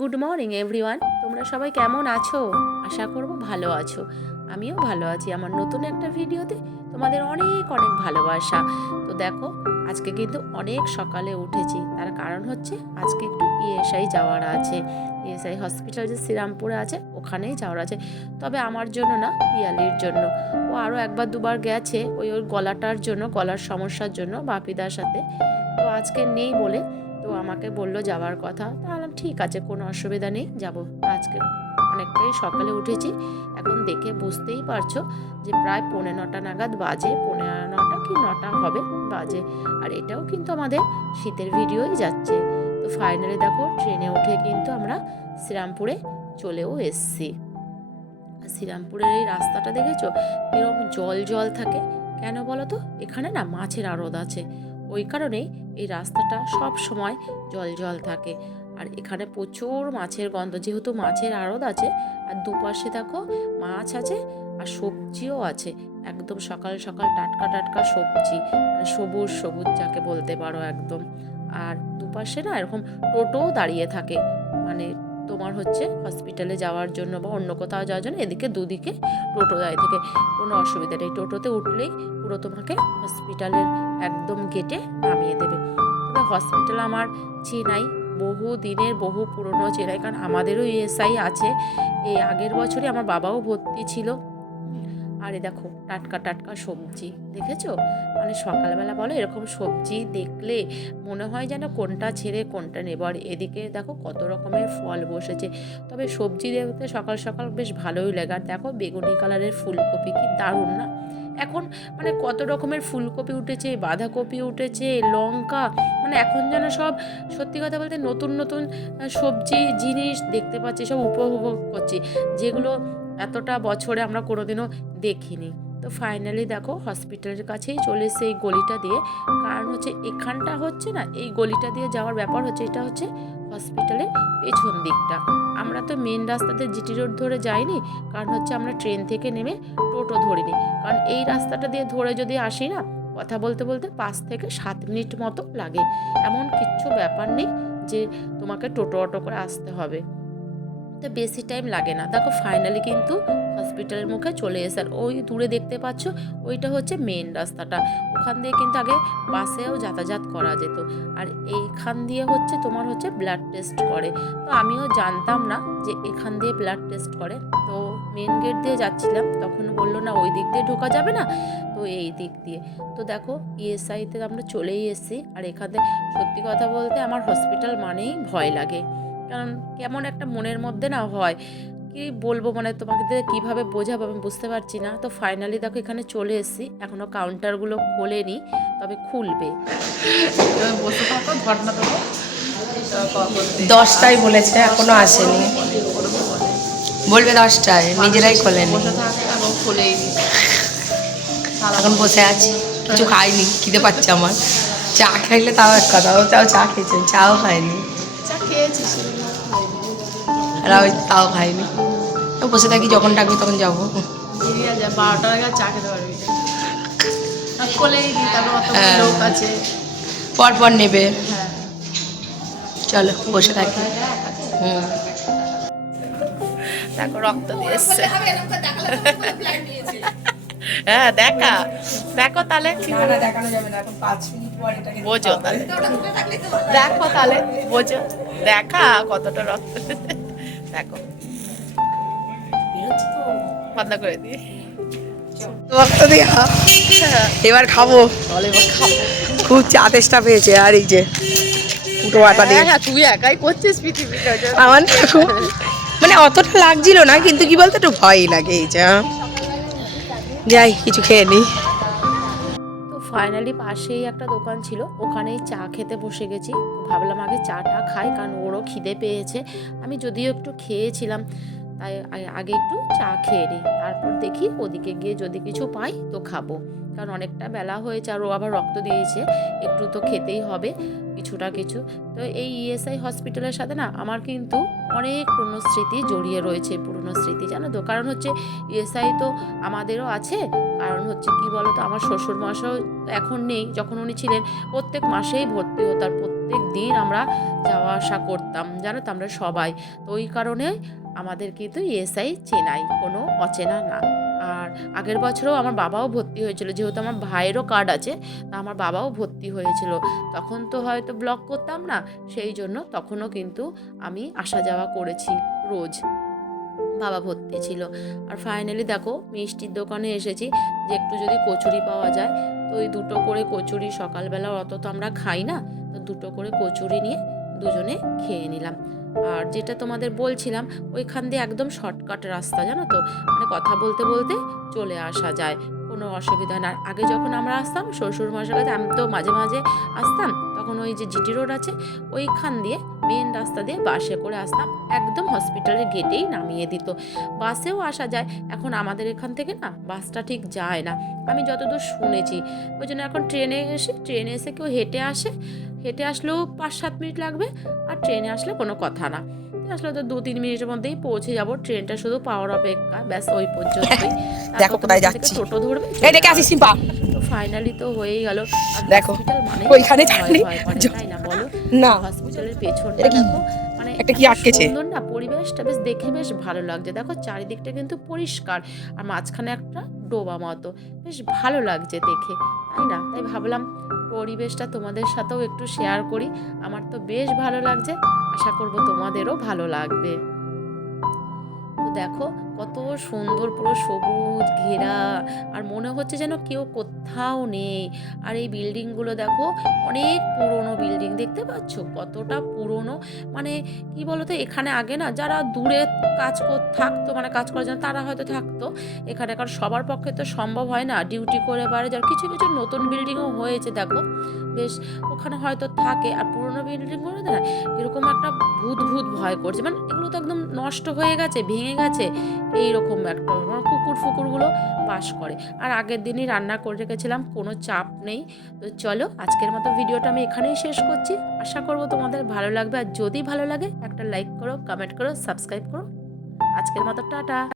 Good morning everyone তোমরা সবাই কেমন আছো? আশা করব ভালো আছো। আমিও ভালো আছি। আমার নতুন একটা ভিডিওতে তোমাদের অনেক অনেক ভালোবাসা। তো দেখো, আজকে কিন্তু অনেক সকালে উঠেছি। তার কারণ হচ্ছে আজকে একটু ইএসআই যাওয়ার আছে। ইএসআই হসপিটাল যে শ্রীরামপুরে আছে, ওখানেই যাওয়ার আছে। তবে আমার জন্য না, পিয়ালির জন্য। ও আরও একবার দুবার গেছে ওই ওর গলাটার জন্য, গলার সমস্যার জন্য বাপিদার সাথে। তো আজকে নেই বলে তো আমাকে বলল যাওয়ার কথা। তাহলে ঠিক আছে, কোনো অসুবিধা নেই, যাব। আজকে অনেকটাই সকালে উঠেছি। এখন দেখে বুঝতেই পারছ যে প্রায় পৌনে নটা নাগাদ বাজে, পৌনে নটা কি নটা হবে বাজে। আর এটাও কিন্তু আমাদের শীতের ভিডিওই যাচ্ছে। তো ফাইনালি দেখো ট্রেনে উঠে কিন্তু আমরা শ্রীরামপুরে চলেও এসছি। শ্রীরামপুরের এই রাস্তাটা দেখেছ? এরকম জল জল থাকে। কেন বলো তো? এখানে না মাছের আড়ত আছে। ওই কারণেই এই রাস্তাটা সব সময় জল জল থাকে। আর এখানে প্রচুর মাছের গন্ধ, যেহেতু মাছের আড়ত আছে, আর দুপাশে দেখো মাছ আছে আর সবজিও আছে। একদম সকাল সকাল টাটকা টাটকা সবজি মানে সবুজ সবুজ যাকে বলতে পারো একদম। আর দুপাশে না এরকম টোটোও দাঁড়িয়ে থাকে মানে তোমার হচ্ছে হসপিটালে যাওয়ার জন্য বা অন্য কোথাও যাওয়ার জন্য এদিকে দুদিকে টোটো যায় থেকে কোনো অসুবিধা নেই। টোটোতে উঠলেই পুরো তোমাকে হসপিটালের একদম গেটে নামিয়ে দেবে। তবে হসপিটাল আমার চেনাই। বহু দিনের, বহু পুরনো চেনাই। কারণ আমাদেরও ইএসআই আছে। এই আগের বছরই আমার বাবাও ভর্তি ছিল। আর দেখো, টাটকা টাটকা সবজি, দেখেছ? মানে সকালবেলা বলো এরকম সবজি দেখলে মনে হয় যেন কোনটা ছেড়ে কোনটা নেব। আর এদিকে দেখো কত রকমের ফল বসেছে। তবে সবজি দেখতে সকাল সকাল বেশ ভালোই লাগে। আর দেখো বেগুনি কালারের ফুলকপি কি দারুণ না? এখন মানে কত রকমের ফুলকপি উঠেছে, বাঁধাকপি উঠেছে, লঙ্কা মানে এখন যেন সব সত্যি কথা বলতে নতুন নতুন সবজি জিনিস দেখতে পাচ্ছি, সব উপভোগ করছি। যেগুলো এতটা বছরে আমরা কোনোদিনও দেখিনি। তো ফাইনালি দেখো হসপিটালের কাছেই চলে এসে এই গলিটা দিয়ে। কারণ হচ্ছে এখানটা হচ্ছে না, এই গলিটা দিয়ে যাওয়ার ব্যাপার হচ্ছে এটা হচ্ছে হসপিটালের পেছন দিকটা। আমরা তো মেন রাস্তাতে জিটি রোড ধরে যাইনি, কারণ হচ্ছে আমরা ট্রেন থেকে নেমে টোটো ধরিনি। কারণ এই রাস্তাটা দিয়ে ধরে যদি আসি না, কথা বলতে বলতে পাঁচ থেকে সাত মিনিট মতো লাগে। এমন কিচ্ছু ব্যাপার নেই যে তোমাকে টোটো অটো করে আসতে হবে। তো বেশি টাইম লাগে না। দেখো ফাইনালি কিন্তু হসপিটালের মুখে চলে এসে আর ওই দূরে দেখতে পাচ্ছ, ওইটা হচ্ছে মেন রাস্তাটা। ওখান দিয়ে কিন্তু আগে বাসেও যাতায়াত করা যেত। আর এইখান দিয়ে হচ্ছে তোমার হচ্ছে ব্লাড টেস্ট করে। তো আমিও জানতাম না যে এখান দিয়ে ব্লাড টেস্ট করে। তো মেন গেট দিয়ে যাচ্ছিলাম, তখন বলল না ওই দিক দিয়ে ঢোকা যাবে না, তো এই দিক দিয়ে। তো দেখো ইএসআইতে আমরা চলেই এসেছি। আর এখানে সত্যি কথা বলতে আমার হসপিটাল মানেই ভয় লাগে। কারণ কেমন একটা মনের মধ্যে না হয়। কি বলব মানে তোমাকে দিয়ে কীভাবে বোঝাবো আমি বুঝতে পারছি না। তো ফাইনালি দেখো এখানে চলে এসেছি। এখনও কাউন্টারগুলো খোলেনি তবে খুলবে। দশটায় বলেছে এখনও আসেনি। বলবে দশটায় নিজেরাই খোলেনি। এখন বসে আছি। কিছু খাইনি খিদে পাচ্ছে আমার। চা খাইলে তাও এক কথা ও তাও চা খেয়েছেন চাও খায়নি। চা খেয়েছি আর ওই তাও খাইনি। বসে থাকি যখন ডাকবি তখন যাব। বারোটার আগে চা খেতে পারবি পর পর নেবে। হ্যাঁ চলো বসে থাকি। হুম। দেখো রক্ত দিয়ে এসছে। হ্যাঁ দেখা। দেখো তাহলে কি হবে। দেখানো যাবে না। এখন পাঁচ মিনিট পর এটাকে বোঝো তাহলে। দেখো তাহলে বোঝো। দেখা কতটা রক্ত। দেখো। বন্ধ করে দিই। এবার খাব। খুব। চা তেষ্টা পেয়েছে আর এই যে ফুটো আটা দিয়ে। হ্যাঁ তুই একাই করছিস আমার না মানে অতটা লাগছিল না কিন্তু কি বলতো একটু ভয়ই লাগে এই যা। যাই কিছু খেয়ে নিই তো ফাইনালি পাশেই একটা দোকান ছিল, ওখানেই চা খেতে বসে গেছি। ভাবলাম আগে চাটা খাই, কারণ ওরও খিদে পেয়েছে। আমি যদিও একটু খেয়েছিলাম, তাই আগে একটু চা খেয়ে নিই। তারপর দেখি ওদিকে গিয়ে যদি কিছু পাই তো খাব। কারণ অনেকটা বেলা হয়েছে আর ও আবার রক্ত দিয়েছে, একটু তো খেতেই হবে, কিছুটা কিছু। তো এই ইএসআই হসপিটালের সাথে না, আমার কিন্তু অনেক পুরনো স্মৃতি জড়িয়ে রয়েছে, পুরনো স্মৃতি, জানো তো? কারণ হচ্ছে ইএসআই তো আমাদেরও আছে। কারণ হচ্ছে কি তো? আমার শ্বশুর মশাও এখন নেই। যখন উনি ছিলেন, প্রত্যেক মাসেই ভর্তি হতো আর প্রত্যেক দিন আমরা যাওয়া আসা করতাম। জানো তো? আমরা সবাই। তো ওই কারণে আমাদের কিন্তু ইএসআই চেনাই। কোনো অচেনা না। আর আগের বছরও আমার বাবাও ভর্তি হয়েছিল, যেহেতু আমার ভাইয়েরও কার্ড আছে, তা আমার বাবাও ভর্তি হয়েছিল। তখন তো হয়তো ব্লক করতাম না, সেই জন্য তখনও কিন্তু আমি আসা যাওয়া করেছি রোজ। বাবা ভর্তি ছিল। আর ফাইনালি দেখো, মিষ্টির দোকানে এসেছি, যে একটু যদি কচুরি পাওয়া যায়, তো ওই দুটো করে কচুরি সকালবেলা অত তো আমরা খাই না, তো দুটো করে কচুরি নিয়ে দুজনে খেয়ে নিলাম। আর যেটা তোমাদের বলছিলাম, ওইখান দিয়ে একদম শর্টকাট রাস্তা, জানো তো? মানে কথা বলতে বলতে চলে আসা যায়। কোনো অসুবিধা না আগে যখন আমরা আসতাম, শ্বশুর মশার কাছে আমি তো মাঝে মাঝে আসতাম, তখন ওই যে জিটি রোড আছে, ওইখান দিয়ে মেন রাস্তা দিয়ে বাসে করে আসতাম। একদম হসপিটালের গেটেই নামিয়ে দিত। বাসেও আসা যায়। এখন আমাদের এখান থেকে না, বাসটা ঠিক যায় না। আমি যতদূর শুনেছি, ওই জন্য এখন ট্রেনে এসে ট্রেনে এসে কেউ হেঁটে আসে হেঁটে আসলেও পাঁচ সাত মিনিট লাগবে আর ট্রেনে আসলে কোনো কথা না। আসলে তো দু তিন মিনিটের মধ্যেই পৌঁছে যাব। ট্রেনটা শুধু পাওয়ার অপেক্ষা ব্যাস ওই পর্যন্তই। দেখো কোথায় যাচ্ছি। টোটো ধরবে এই দেখে আসি সিম্পা তো ফাইনালি তো হয়েই গেল। দেখো, ওইখানে জানি তাই না বলো? না। হসপিটালের পেছনটা দেখো মানে একটা কি আটকেছে? সুন্দর না পরিবেশটা বেশ দেখে বেশ ভালো লাগছে। দেখো চারিদিকটা কিন্তু পরিষ্কার। আর মাঝখানে একটা ডোবা মতো বেশ ভালো লাগছে দেখে তাই না? তাই ভাবলাম পরিবেশটা তোমাদের সাথেও একটু শেয়ার করি। আমার তো বেশ ভালো লাগছে। আশা করব তোমাদেরও ভালো লাগবে। তো দেখো কত সুন্দর পুরো সবুজ ঘেরা, আর মনে হচ্ছে যেন কেউ কোথাও নেই। আর এই বিল্ডিংগুলো দেখো, অনেক পুরনো বিল্ডিং, দেখতে পাচ্ছ? কতটা পুরনো। মানে কি বলতো, এখানে আগে না, যারা দূরে কাজ থাকতো মানে কাজ করার জন্য, তারা হয়তো থাকতো। এখানে কারণ সবার পক্ষে তো সম্ভব হয় না, ডিউটি করে বাড়ি যাওয়ার। কিছু কিছু নতুন বিল্ডিংও হয়েছে, দেখো। বেশ, ওখানে হয়তো থাকে। আর পুরোনো বিল্ডিংগুলো না, এরকম একটা ভূত ভূত ভয় করছে। মানে এগুলো তো একদম নষ্ট হয়ে গেছে, ভেঙে গেছে। এইরকম একটা মানে কুকুর ফুকুরগুলো বাস করে। আর আগের দিনই রান্না করে রেখেছিলাম, কোনো চাপ নেই। তো চলো, আজকের মতো ভিডিওটা আমি এখানেই শেষ করছি। আশা করব তোমাদের ভালো লাগবে। আর যদি ভালো লাগে, একটা লাইক করো কমেন্ট করো সাবস্ক্রাইব করো। আজকের মতো টাটা।